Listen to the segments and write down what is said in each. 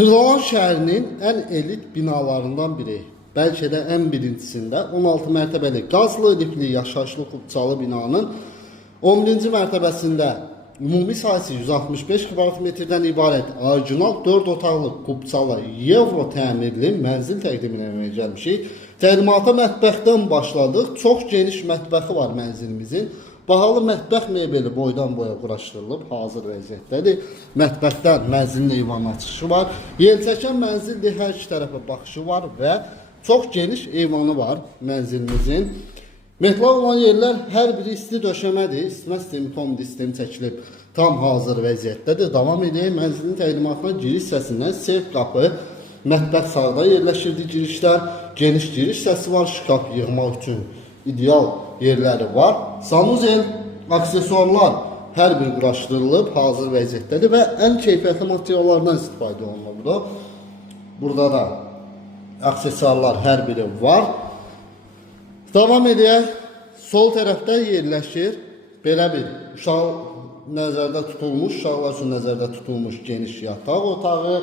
Kırdalan şəhərinin ən elit binalarından biri, bəlkə də ən birincisində 16 mərtəbəli qazlı lifli yaşayışlı kubçalı binanın 11-ci mərtəbəsində ümumi sayısı 165 kvadratmetrdən ibarət orijinal 4 otaqlı kubçalı Euro təmirli mənzil təqdim etməyə gəlmişik. Təlimata mətbəxdən başladıq. Çox geniş mətbəxi var mənzilimizin. Bahalı mətbəx mebeli boydan boya quraşdırılıb, hazır vəziyyətdədir. Mətbəxdən mənzilin eyvanına çıxışı var. Yelçəkən mənzildir, hər iki tərəfə baxışı var və çox geniş eyvanı var mənzilimizin. Metal olan yerlər hər biri isti döşəmədir. İstimə sistemi, tom sistemi çəkilib tam hazır vəziyyətdədir. Davam edək. Mənzilin təlimatına giriş hissəsindən seyf qapı, mətbəx sağda yerləşirdi girişlər. Geniş giriş hissəsi var, şkaf yığmaq üçün ideal yerləri var. Sanuzel, aksesuarlar hər bir quraşdırılıb, hazır vəziyyətdədir və ən keyfiyyətli materiallardan istifadə olunur. Burada da aksesuarlar hər biri var. Davam edək. Sol tərəfdə yerləşir belə bir uşaqlar üçün nəzərdə tutulmuş geniş yataq otağı.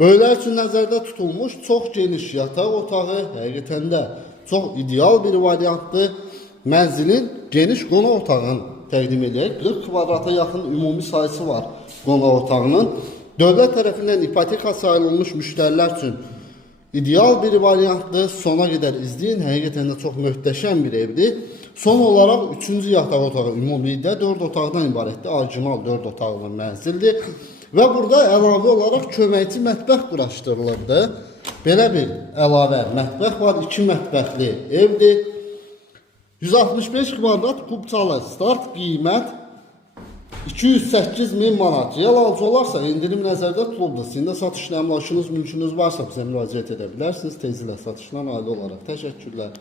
Böyüklər üçün nəzərdə tutulmuş çox geniş yataq otağı. Həqiqətən də çox ideal bir variantdır. Mənzilin geniş qonaq otağını təqdim edir. 40 kvadrata yaxın ümumi sayısı var qonaq otağının. Dövlət tərəfindən ipoteka sayılmış müştərilər üçün ideal bir variantdır. Sona qədər izləyin. Həqiqətən də çox möhtəşəm bir evdir. Son olaraq 3-cü yataq otağı ümumilikdə 4 otaqdan ibarətdir. Orijinal 4 otaqlı mənzildir. Və burada əlavə olaraq köməkçi mətbəx quraşdırılırdı. Belə bir əlavə mətbəx var. 2 mətbəxli evdir. 165 kvadrat kubçalı start qiymət 208.000 manat. Real alıcı olarsa indirim nəzərdə tutulubdur. Sizin də satışla əmlakınız, mülkünüz varsa bizə müraciət edə bilərsiniz. Tezlə satışla ayrı olaraq. Təşəkkürlər.